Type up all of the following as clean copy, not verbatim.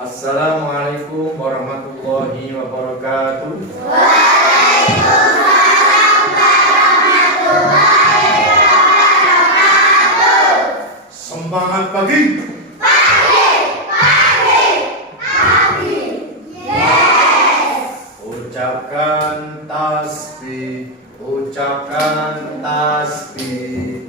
Assalamualaikum warahmatullahi wabarakatuh. Waalaikumsalam warahmatullahi wabarakatuh. Semangat pagi. Pagi. Yes. Ucapkan tasbih, ucapkan tasbih.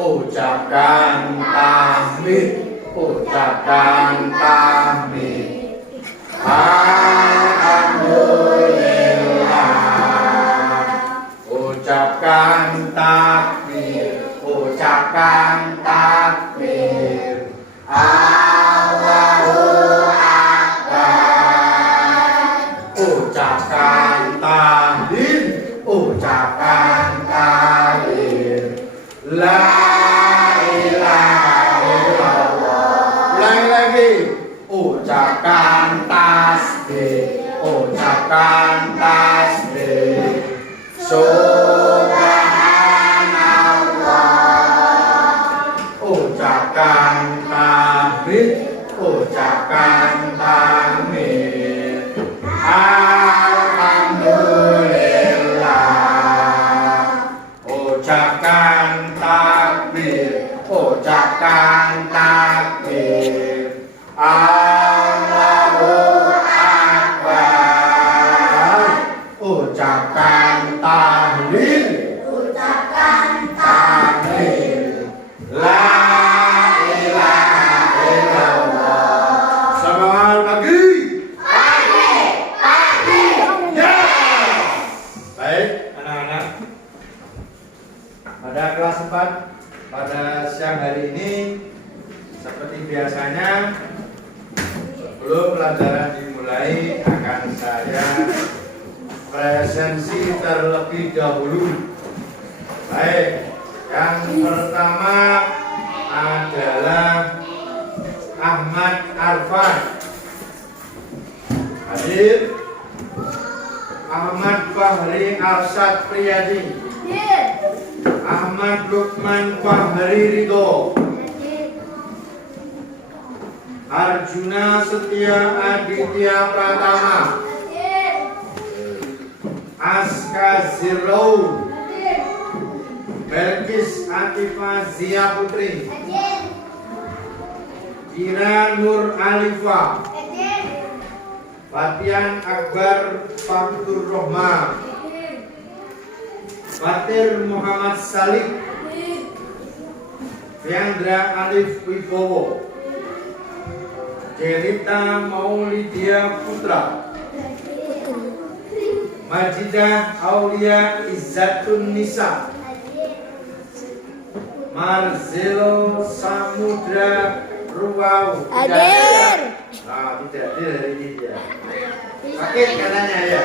Ucapkan tahmid, ucapkan tahmid. Alhamdulillah. Ucapkan takbir, ucapkan takbir. Allahu Akbar. Ucapkan tahlil, ucapkan tahlil. La ilaha illallah. Ulangi lagi. Ucapkan tasbih, ucapkan tasbih. Subhanallah. Ucapkan tahmid, ucapkan tahmid. Alhamdulillah. Ucapkan takbir, ucapkan takbir. Allahu Akbar. Ucapkan tahlil, Ucapkan tahlil. La ilaha illallah. Selamat pagi. pagi. Yes. Baik, anak-anak. Pada kelas 4 pada siang hari ini seperti biasanya sebelum pelajaran dimulai akan saya presensi terlebih dahulu. Baik, yang pertama adalah Ahmad Arfan. Hadir. Ahmad Fahri Arsyad Priyadi. Ahmad Lukman Fahri Ridho. Arjuna Setia Aditya Pratama. Aska Zirau. Belkis Atifah Zia Putri. Ira Nur Alifa. Fatian Akbar Fatur Rohma. Fatir Muhammad Salik. Fiandra Alif Wibowo. Jelita Maulidia Putra. Majidah Aulia Izzatun Nisa. Marzelo Samudra Ruwau. Hadir. Nah, tidak hadir hari ini dia. Sakit katanya ya.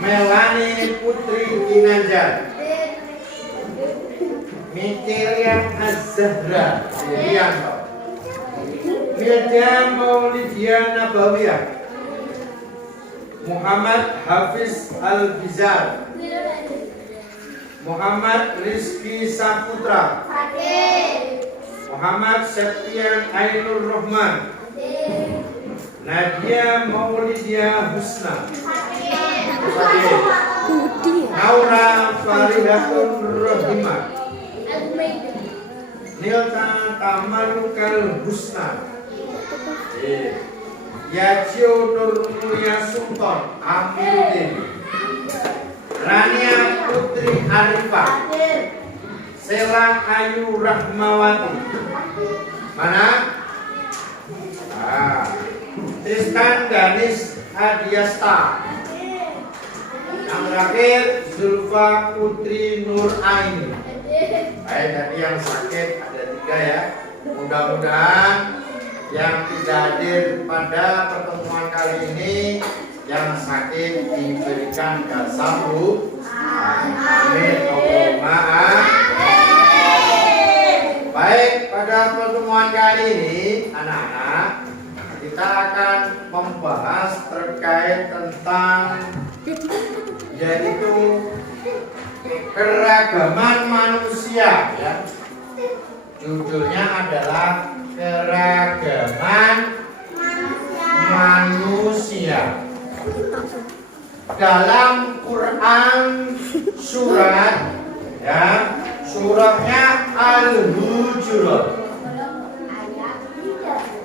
Melani Putri Ginanjar. Mikelia Az-Zahra Rianto. Milda Maulidia Nabawiyah. Muhammad Hafiz Al-Bizar. Muhammad Rizki Saputra. Muhammad Septian Ainur Rahman. Nadia Maulidia Husna. Naura Faridatun Rohimah. Nilta Tamarukal Husna. Yajio Nur Mulia Sultan Amiruddin. Rania Putri Arifah. Sela Ayu Rahmawati. Mana? Tristan Danis Adiasta. Yang terakhir Zulfa Putri Nur Aini. Baik, tadi yang sakit ada 3 ya. Mudah-mudahan yang tidak hadir pada pertemuan kali ini yang sakit diberikan sembuh. Amin. Allahumma amin. Baik, pada pertemuan kali ini anak-anak kita akan membahas terkait tentang yaitu keragaman manusia ya. Judulnya adalah keragaman manusia. Dalam Quran surat ya, surahnya Al-Hujurat.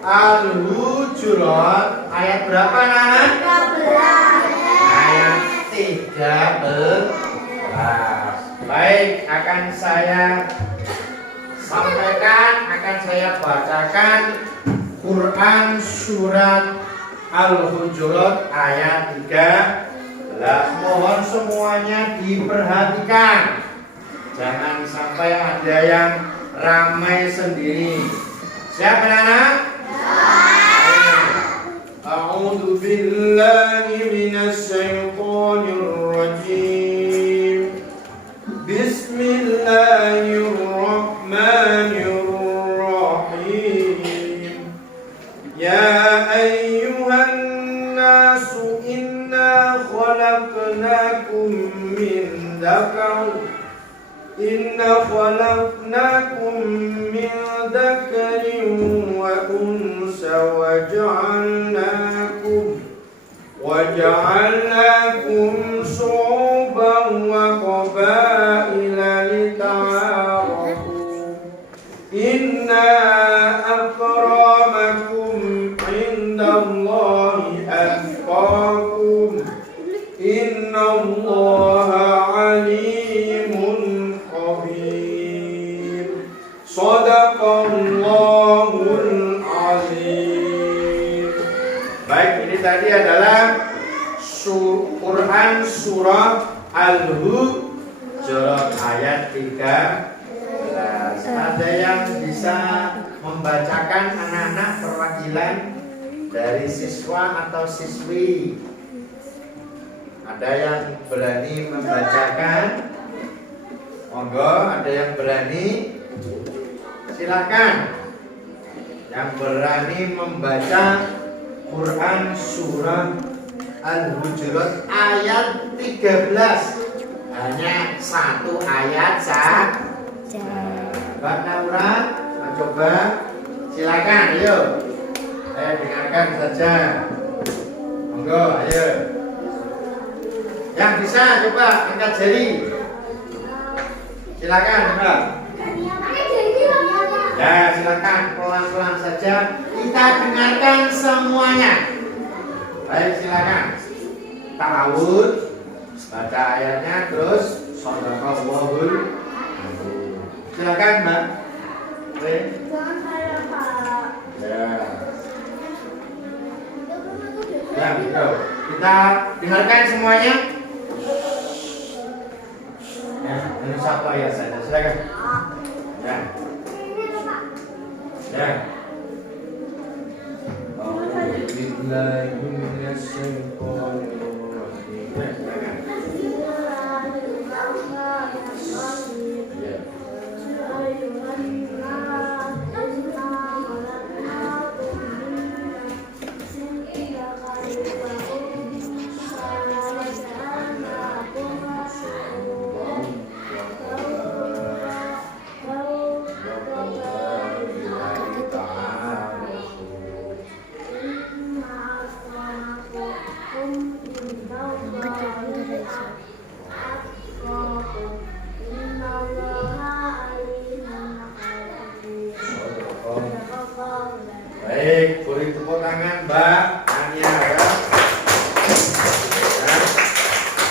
Al-Hujurat ayat berapa Nana? 13. Ayat 13. Baik, akan saya sampaikan, akan saya bacakan Quran surat Al-Hujurat ayat 13. Mohon semuanya diperhatikan. Jangan sampai ada yang ramai sendiri. Siap anak-anak? A'udzu billahi minasy syaithanir rajim. Bismillahirrahmanirrahim. Ya ayyuhan nasu inna khalaqnakum min dzakarin wa unsa waja'alnakum syu'uban wa qabaila lita'arafu. Inna akramakum indallahi atqakum. Innallaha alimun khabir. Shadaqallahul azim. Baik, ini tadi adalah Quran surah Al-Hujurat ayat 13. Ada yang bisa membacakan anak-anak perwakilan dari siswa atau siswi? Ada yang berani membacakan? Monggo, ada yang berani? Silakan. Yang berani membaca Quran surah Al-Hujurat ayat 13. Hanya satu ayat saja. Mbak Naura, coba silakan, ayo. Saya dengarkan saja. Monggo, ayo. Yang bisa coba angkat jari. Silakan, Mbak. Ya, silakan pelan-pelan saja. Kita dengarkan semuanya. Baik, silakan. Ta'awud, baca ayatnya, terus shadaqallahul. Silakan, Mbak. Baik. Ya. Ya, betul. Kita dengarkan semuanya. Ya, ini satu ayat saja. Silakan. Ya. Ya. Baik, beri tepuk tangan Mbak Ania ya.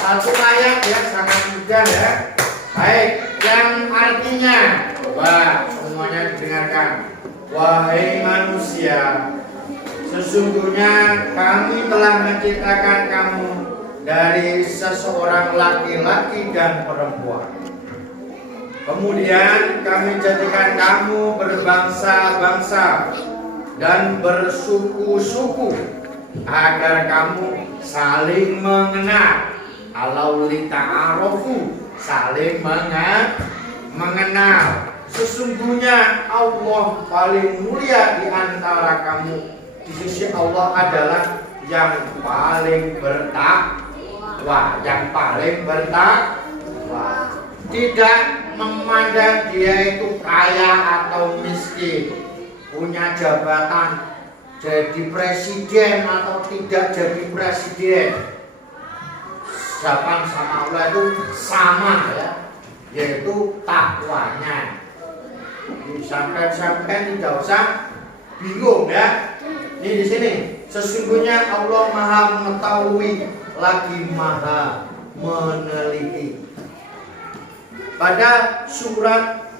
Satu ayat ya, sangat mudah ya. Baik, yang artinya coba semuanya didengarkan. Wahai manusia, sesungguhnya kami telah menciptakan kamu dari seseorang laki-laki dan perempuan. Kemudian kami jadikan kamu berbangsa-bangsa dan bersuku-suku agar kamu saling mengenal. Alau lita'arofu, saling mengenal. Sesungguhnya Allah paling mulia di antara kamu. Di sisi Allah adalah yang paling bertakwa, Tidak memandang dia itu kaya atau miskin, punya jabatan, jadi presiden atau tidak jadi presiden. Ucapan sama Allah itu sama ya, yaitu takwanya. Sampai tidak usah bingung ya. Ini di sini sesungguhnya Allah Maha mengetahui lagi Maha meneliti. Pada surat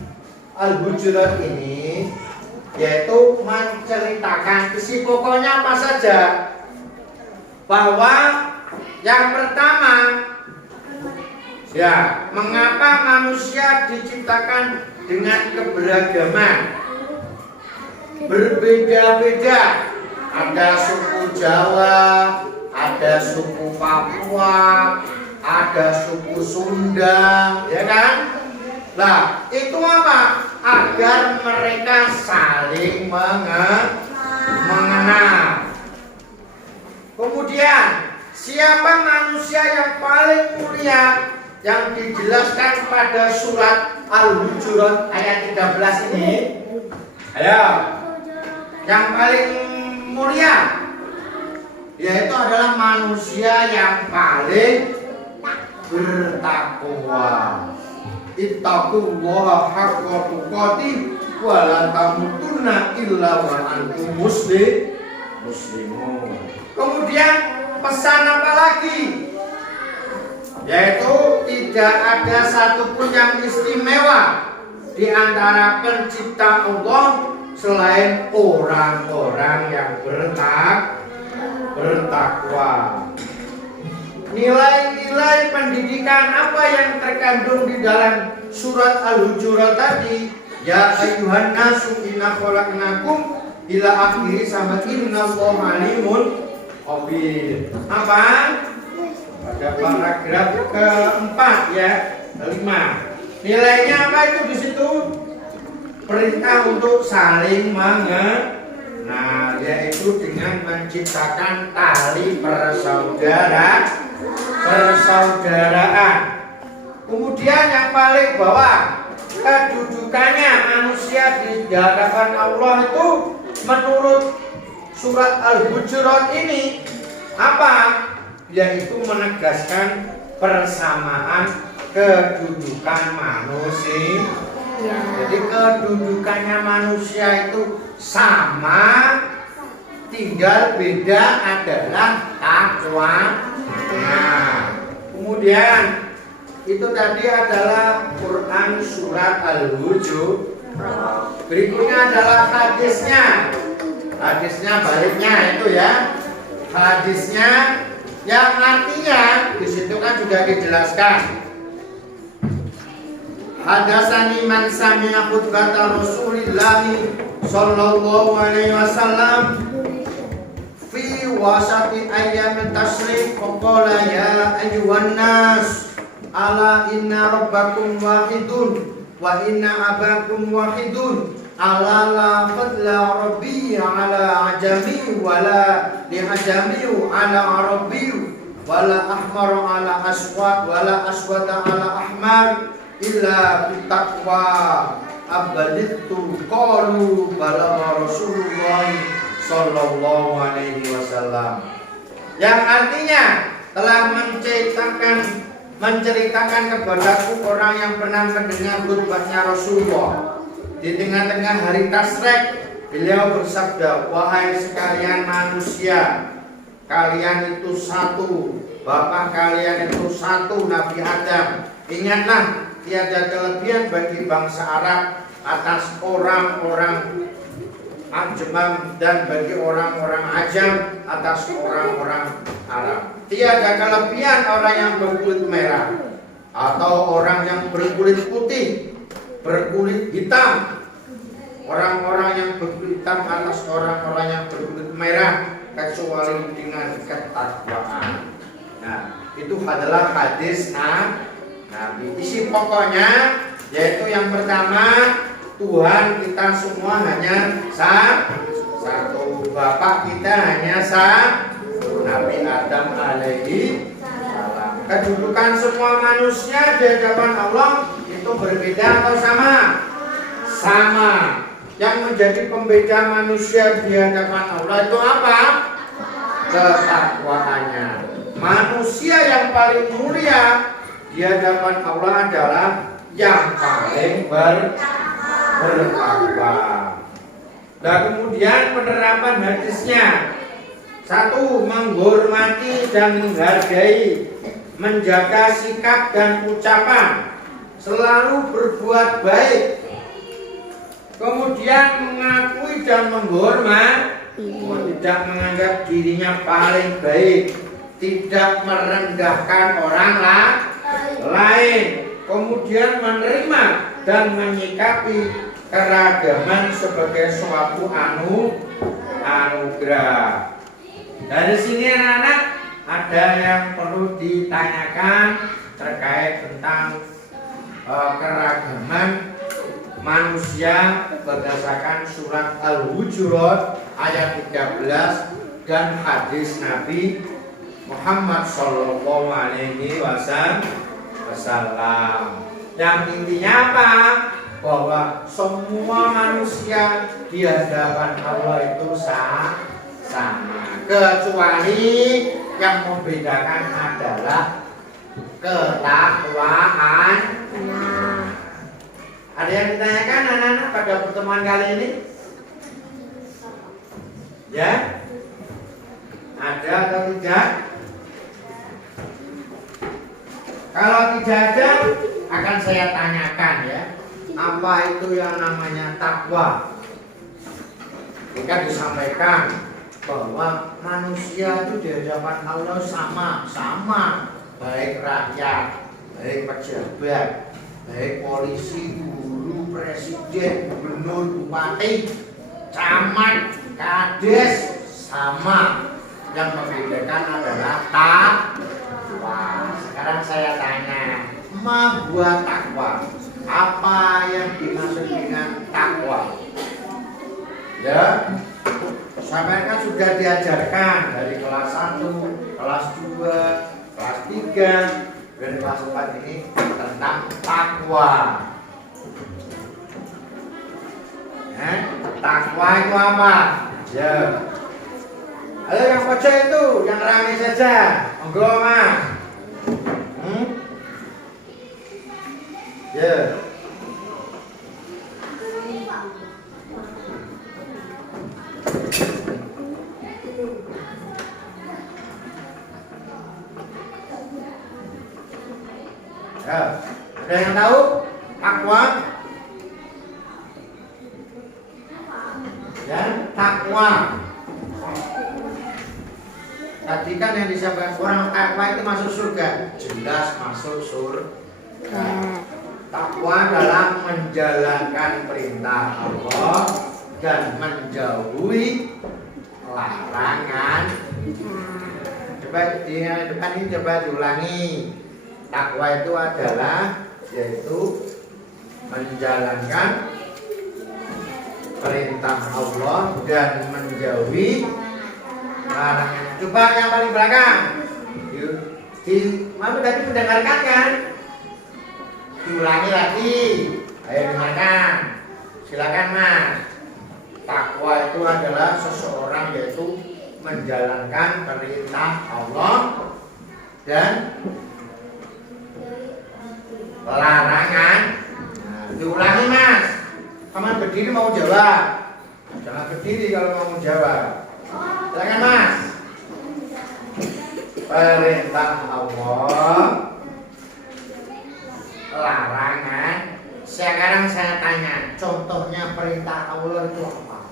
Al-Hujurat ini yaitu menceritakan isi pokoknya apa saja, bahwa yang pertama ya, mengapa manusia diciptakan dengan keberagaman berbeda-beda. Ada suku Jawa, ada suku Papua, ada suku Sunda, ya kan? Nah, itu apa? Agar mereka saling mengenal. Kemudian, siapa manusia yang paling mulia yang dijelaskan pada surat Al-Hujurat ayat 13 ini? Ayo. Yang paling mulia yaitu adalah manusia yang paling bertakwa. Ittaqullaha haqqa tuqatih wa la tamutunna illa wa antum muslimun. Kemudian pesan apa lagi? Yaitu tidak ada satupun yang istimewa di antara pencipta Allah selain orang-orang yang bertakwa. Nilai-nilai pendidikan apa yang terkandung di dalam surat Al-Hujurat tadi? Ya ayyuhan nasu inna khalaqnakum ila akhiri sampai innallaha alimun khabir. Apa? Pada paragraf keempat ya, 5. Nilainya apa itu di situ? Perintah untuk saling mengenal. Nah, yaitu dengan menciptakan tali persaudaraan. Kemudian yang paling bawah, kedudukannya manusia di hadapan Allah itu menurut surat Al-Hujurat ini apa? Yaitu menegaskan persamaan kedudukan manusia. Jadi kedudukannya manusia itu sama, tinggal beda adalah takwa. Nah, kemudian itu tadi adalah Quran surat Al-Hujurat. Berikutnya adalah hadisnya. Hadisnya baliknya itu ya. Hadisnya yang artinya di situ kan juga dijelaskan. Hadasani man sami'a khutbata Rasulillah sallallahu alaihi wasallam fi wasati ayyam tashrif faqala ya ayyuhan nas ala inna rabbakum wahidun wa inna abakum wahidun ala la fadla rabbi ala ajami wala li ajami ala arabi wala ahmar ala aswad wala aswad ala ahmar illa bitaqwa abaditu qalu balagha Rasulullah sallallahu alaihi wasallam. Yang artinya telah menceritakan kepadaku orang yang pernah mendengar khutbahnya Rasulullah di tengah-tengah hari Tasyrik. Beliau bersabda, wahai sekalian manusia, kalian itu satu, bapak kalian itu satu, Nabi Adam. Ingatlah, tiada kelebihan bagi bangsa Arab atas orang-orang Ajam dan bagi orang-orang Ajam atas orang-orang Arab. Tiada kelebihan orang yang berkulit merah atau orang yang berkulit putih, berkulit hitam. Orang-orang yang berkulit hitam atas orang-orang yang berkulit merah kecuali dengan ketakwaan. Nah, itu adalah hadis Nabi. Isi pokoknya yaitu yang pertama, Tuhan kita semua hanya satu, Bapak kita hanya satu, Nabi Adam alaihi salam. Kedudukan semua manusia di hadapan Allah itu berbeda atau sama? Sama. Yang menjadi pembeda manusia di hadapan Allah itu apa? Ketakwaannya. Manusia yang paling mulia di hadapan Allah adalah yang paling bertakwa. Nah, kemudian penerapan hadisnya. 1. Menghormati dan menghargai, menjaga sikap dan ucapan, selalu berbuat baik. Kemudian mengakui dan menghormati, tidak menganggap dirinya paling baik, tidak merendahkan orang lain. Kemudian menerima dan menyikapi keragaman sebagai suatu anugerah. Dari sini anak-anak ada yang perlu ditanyakan terkait tentang keragaman manusia berdasarkan surat Al-Hujurat ayat 13 dan hadis Nabi Muhammad Shallallahu Alaihi Wasallam. Yang intinya apa? Bahwa semua manusia di hadapan Allah itu sama, kecuali yang membedakan adalah ketakwaan. Ada yang ditanyakan anak-anak pada pertemuan kali ini? Ya? Ada atau tidak? Kalau tidak ada, akan saya tanyakan ya. Apa itu yang namanya takwa? Jika disampaikan bahwa manusia itu di hadapan Allah sama, baik rakyat, baik pejabat, baik polisi, guru, presiden, gubernur, bupati, camat, kades, sama. Yang membedakan adalah takwa. Sekarang saya tanya, ma buat takwa, apa yang dimaksud dengan takwa? Ya, sampai kan sudah diajarkan dari kelas 1, kelas 2, kelas 3, dan kelas 4 ini tentang takwa. Takwa itu apa? Ya. Ayo yang pojok itu, yang ramai saja. Monggo Mas. Ya. Ya, ada yang tahu takwa? Ya, takwa. Tadi kan yang disampaikan orang takwa itu masuk surga, jelas masuk surga. Takwa adalah menjalankan perintah Allah dan menjauhi larangan. Coba di depan ini coba diulangi. Takwa itu adalah yaitu menjalankan perintah Allah dan menjauhi larangan. Coba yang paling belakang. Mama tadi mendengarkan kan? Diulangi lagi. Ayo dengarkan. Silakan Mas. Takwa itu adalah seseorang yaitu menjalankan perintah Allah dan larangan. Diulangi Mas. Kamu berdiri mau jawab. Jangan berdiri kalau mau jawab. Silakan Mas. Perintah Allah, larangan. Sekarang saya tanya, contohnya perintah Allah itu apa?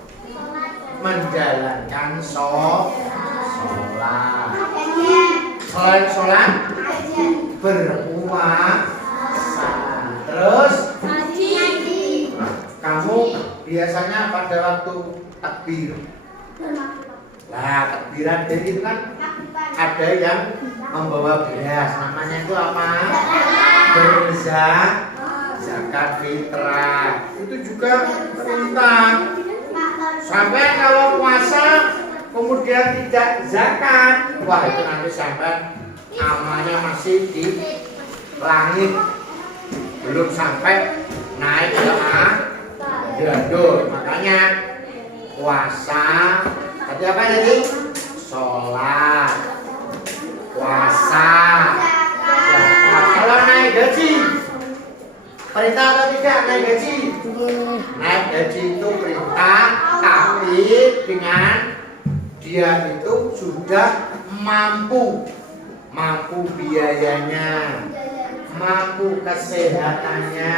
Menjalankan sholat. Selain sholat, berpuasa. Terus kamu biasanya pada waktu takbir. Nah, takbiran jadi itu kan ada yang membawa beras, namanya itu apa? Zakat fitrah. Itu juga perintah. Sampai kalau puasa kemudian tidak zakat, wah itu nanti sampai amalnya masih di langit. belum sampai naik ke amburadul. Makanya puasa tadi apa tadi? Sholat, puasa, zakat. Kalau naik gaji, perintah atau tidak naik gaji? Naik gaji itu perintah, tapi dengan dia itu sudah mampu biayanya, mampu kesehatannya.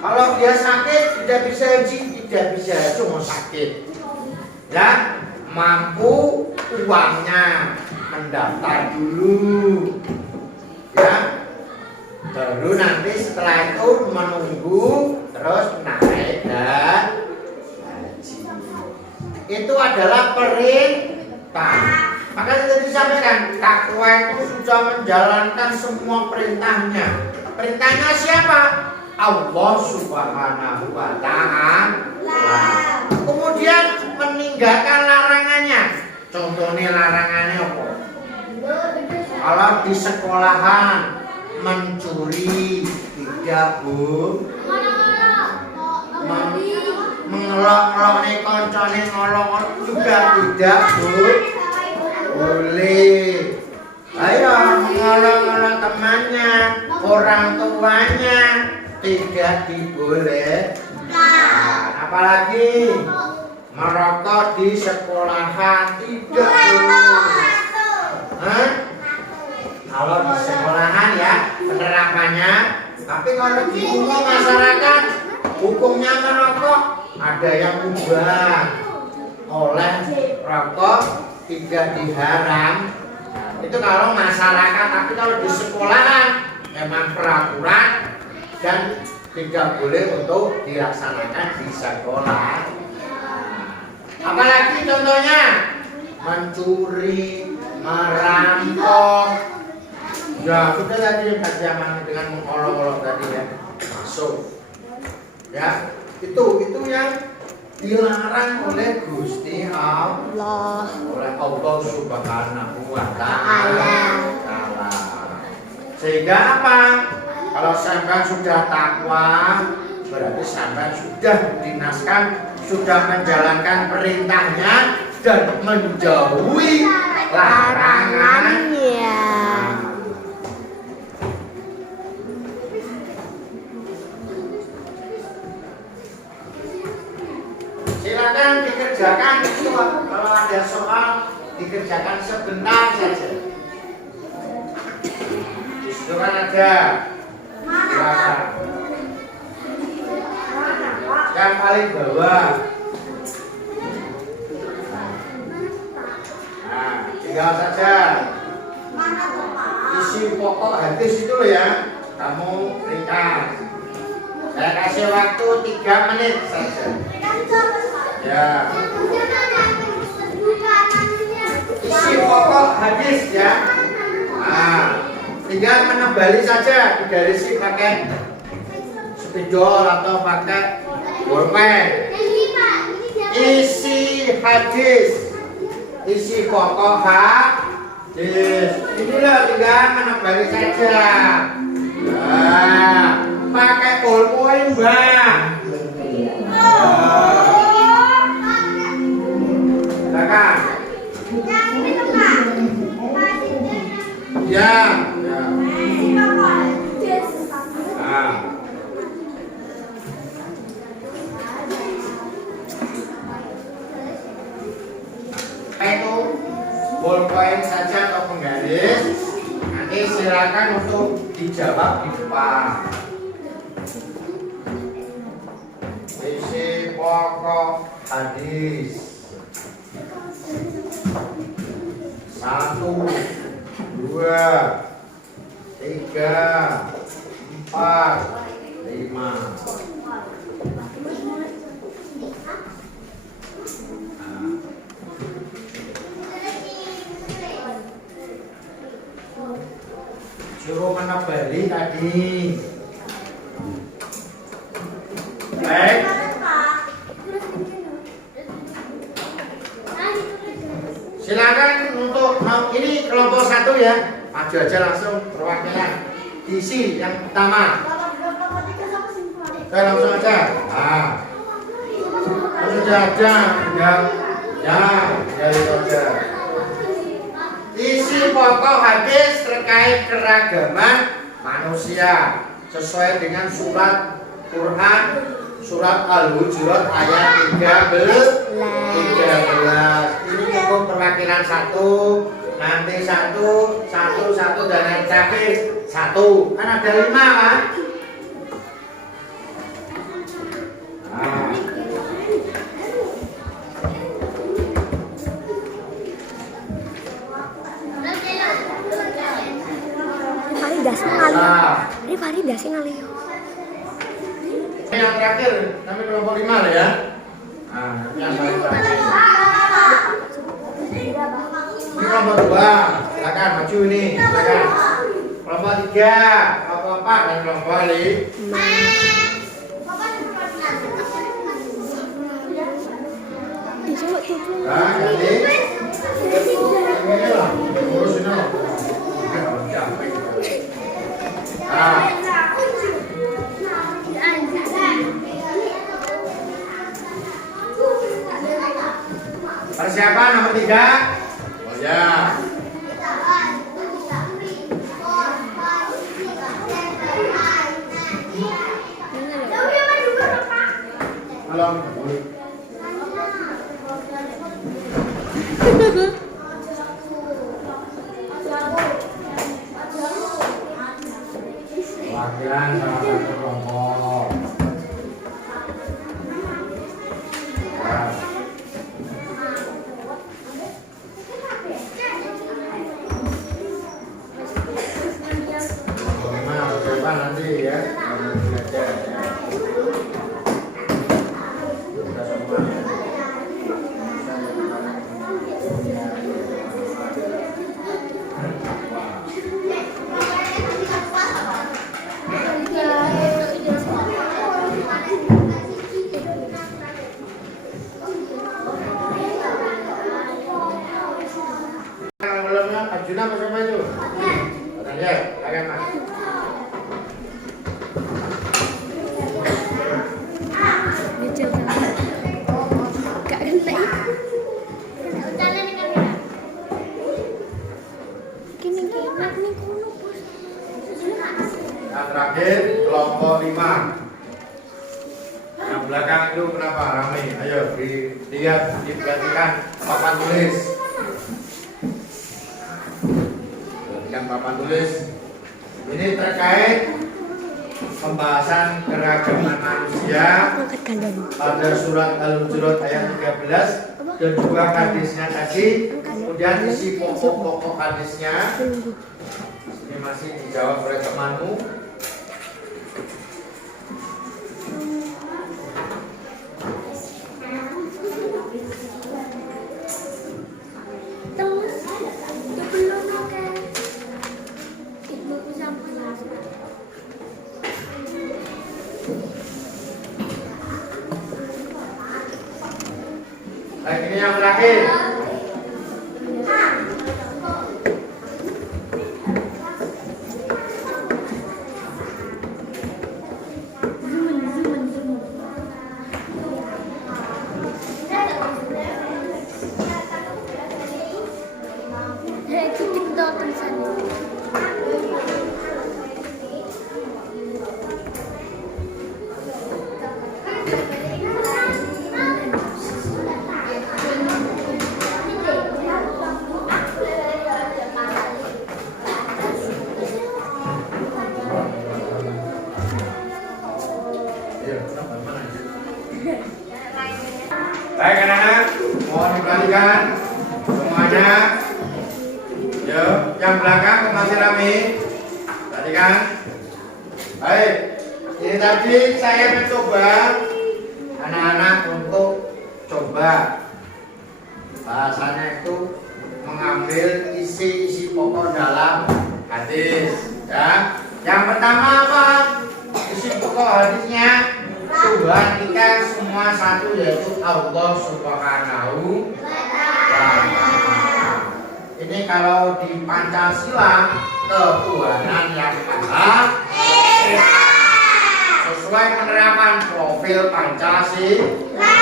Kalau dia sakit tidak bisa haji, tidak bisa, cuma sakit. Ya, mampu uangnya, mendaftar dulu. Ya, baru nanti setelah itu menunggu terus naik dan haji. Itu adalah perintah. Maka tadi disampaikan, takwa itu sudah menjalankan semua perintahnya. Perintahnya siapa? Allah Subhanahu wa Ta'ala. Kemudian meninggalkan larangannya. Contohnya larangannya apa? Kalau di sekolahan mencuri tidak mengelok-elok nih koncone ngolong juga tidak boleh. Ayo mengolok-olok temannya, orang tuanya tidak dibolehkan. Apalagi merokok di sekolahan tidak boleh. Kalau di sekolahan ya penerapannya, tapi kalau di umum masyarakat hukumnya merokok ada yang ubah oleh rokok tidak diharam. Itu kalau masyarakat, tapi kalau di sekolahan memang peraturan dan tidak boleh untuk dilaksanakan di sekolah. Apalagi contohnya mencuri, merampok. Ya sudah tadi kajian dengan mengolok-olok tadi ya masuk. Ya itu yang dilarang oleh Gusti Allah, oleh Allah Subhanahu wa Ta'ala. Sehingga apa? Kalau sampai sudah takwa, berarti sampai sudah dinaskan, sudah menjalankan perintahnya dan menjauhi larangannya. Silakan dikerjakan itu, kalau ada soal dikerjakan sebentar saja. Itu kan ada yang paling bawah. Nah, tinggal saja isi pokok hadis itu loh ya, kamu ringkas. Saya kasih waktu 3 menit saja. Ya. Isi pokok hadis ya. Nah, tinggal menebali saja, digarisi pakai spidol atau pakai bolpen. Isi hadis, isi pokok hadis. Inilah tinggal menebali saja. Nah, pakai bolpen Mbak. Silakan. Ya. Itu bolpen saja atau penggaris. Nanti silakan untuk dijawab di depan. Isi pokok hadis 1, 2, 3, 4, 5. Suruh menebali tadi. Baik. Silakan untuk ini kelompok 1 ya. Maju aja langsung perwakilan. Isi yang pertama. Saya langsung aja. Nah, langsung aja, ya itu aja. Isi pokok hadis terkait keragaman manusia sesuai dengan surat Quran surat Al-Hujurat ayat 13. Ini cukup perwakilan satu, nanti satu dan yang terakhir satu. Kan ada 5 kan? Nah. Ini Farida sih ngalih. Yang terakhir, kami kelompok 5 lah ya. Nah, yang paling terakhir. Ini kelompok 2, silakan maju ini, silakan. Kelompok 3, kelompok 4 dan kelompok 5. Nah, jadi ini lah, urus ini lah. Nah. Persiapan nomor 3. Oh ya. Malam. Wakilan salah satu kelompok. Nanti ya, Arjuna apa siapa itu? Ya, akan mas. Yang terakhir kelompok 5. Yang belakang itu kenapa ramai? Ayo dilihat, diperhatikan papan tulis. Perhatikan papan tulis. Ini terkait pembahasan keragaman manusia pada surat Al-Hujurat ayat 13 dan juga hadisnya tadi. Kemudian isi pokok-pokok hadisnya. Ini masih dijawab oleh temanmu. Baik, ini yang terakhir. Baik anak-anak, mohon diperhatikan semuanya. Yo, yang belakang masih rame. Perhatikan. Baik, ini tadi saya mencoba anak-anak untuk coba bahasanya itu mengambil isi pokok dalam hadis. Ya, yang pertama apa? Isi pokok hadisnya. Tuhan kita semua satu, yaitu Allah Subhanahu wa Ta'ala. Ini kalau di Pancasila ketuhanan yang maha esa. sesuai penerapan profil Pancasila.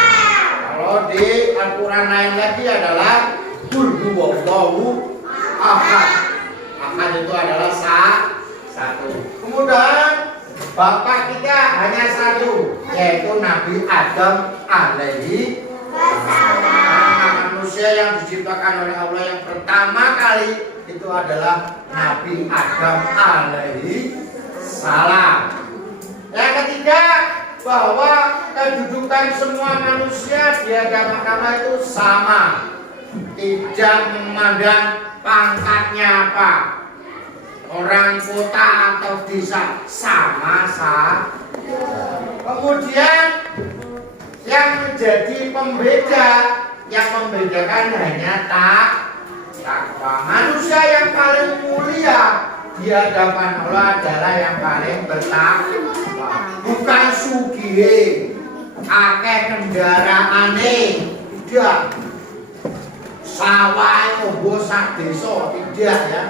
Kalau di Al-Quran lain lagi adalah Qul huwallahu ahad. Ahad itu adalah satu. Kemudian bapak kita hanya satu, yaitu Nabi Adam alaihi salam. Manusia yang diciptakan oleh Allah yang pertama kali itu adalah Nabi Adam alaihi salam. Yang ketiga, bahwa kedudukan semua manusia di hadapan Allah itu sama, tidak memandang pangkatnya apa, orang kota atau desa, sama. Kemudian yang menjadi pembeda, yang membedakan hanya takwa. Manusia yang paling mulia di hadapan Allah adalah yang paling bertakwa. Bukan sugih, akeh kendaraane, tidak. Sawah obo sak desa, tidak ya.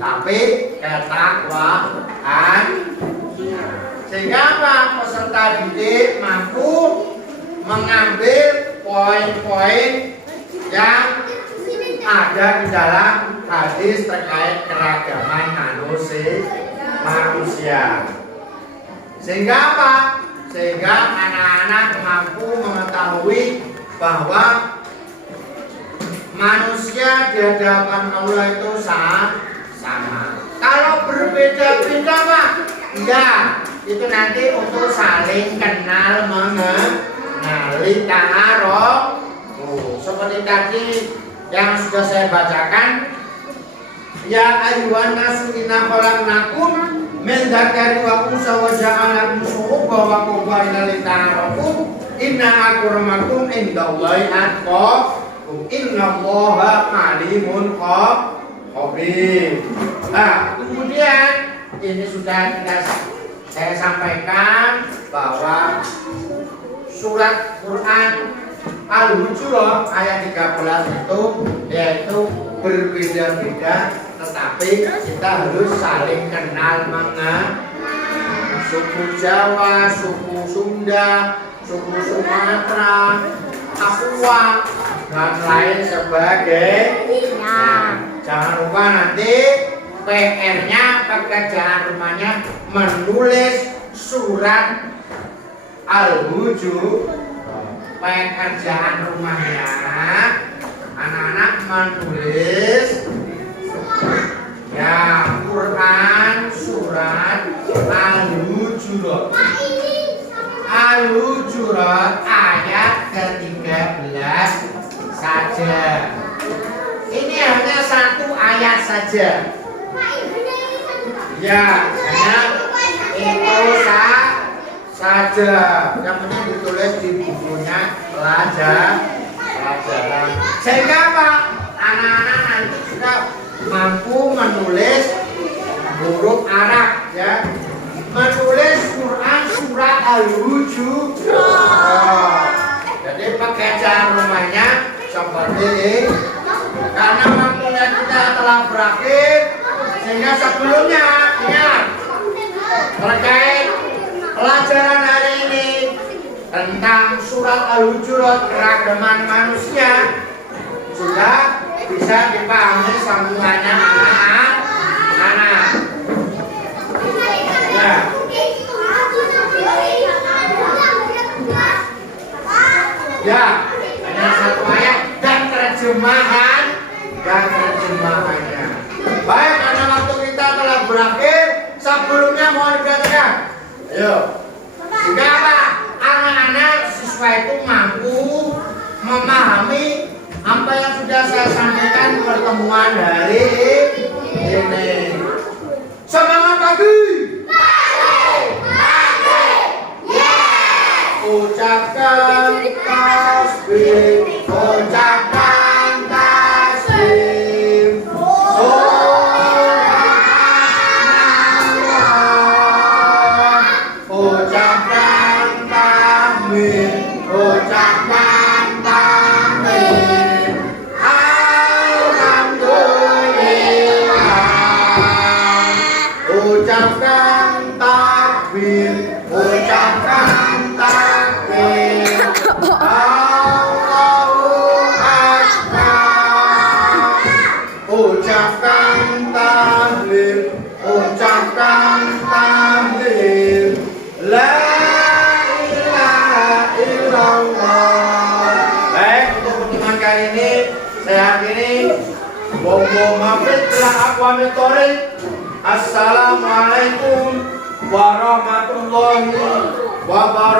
Tapi ketakwaan. Sehingga apa? Peserta didik mampu mengambil poin-poin yang ada di dalam hadis terkait keragaman manusia. Sehingga apa? Sehingga anak-anak mampu mengetahui bahwa manusia di hadapan Allah itu sama. Kalau berbeda-beda Pak, ya itu nanti untuk saling kenal mengenali ta'aruf. Seperti tadi yang sudah saya bacakan, ya ayyuhan nasu inna khalaqnakum min dzakari wa unsa wa ja'alnakum syu'uban wa qabaila lita'arafu inna akramakum indallahi atqakum innallaha alimun khabir. Nah, kemudian ini sudah saya sampaikan bahwa surat Quran Al-Hujurat ayat 13 itu yaitu berbeda-beda, tetapi kita harus saling kenal mengenal. Suku Jawa, suku Sunda, suku Sumatera, Papua dan lain sebagainya. Jangan lupa nanti PR-nya, pekerjaan rumahnya menulis surat Al-Hujurat. Pekerjaan rumahnya anak-anak menulis ya Quran surat Al-Hujurat ayat ke-13 saja. Ini hanya satu ayat saja. Ya, hanya itu saja. Yang penting ditulis di bukunya pelajaran. Sehingga apa? Anak-anak nanti sudah mampu menulis huruf Arab ya. Menulis Quran surat Al-Hujurat. Jadi pekerjaan rumahnya seperti ini. Karena waktunya kita telah berakhir, sehingga sebelumnya ingat terkait pelajaran hari ini tentang surat Al-Hujurat keragaman manusia sudah bisa dipahami semuanya anak-anak. Ya. Ya, hanya satu ayat dan terjemahannya. Baik, karena waktu kita telah berakhir, sebelumnya mohon diperhatikan. Ayo. Sehingga apa? Anak-anak siswa itu mampu memahami apa yang sudah saya sampaikan pertemuan hari ini. Semangat pagi. Ucapkan tasbih, ucapkan tasbih. Ucapkan tahmid, ucapkan tahmid. Alhamdulillah. Ucapkan takbir. ini saya akhiri. Assalamualaikum warahmatullahi wabarakatuh.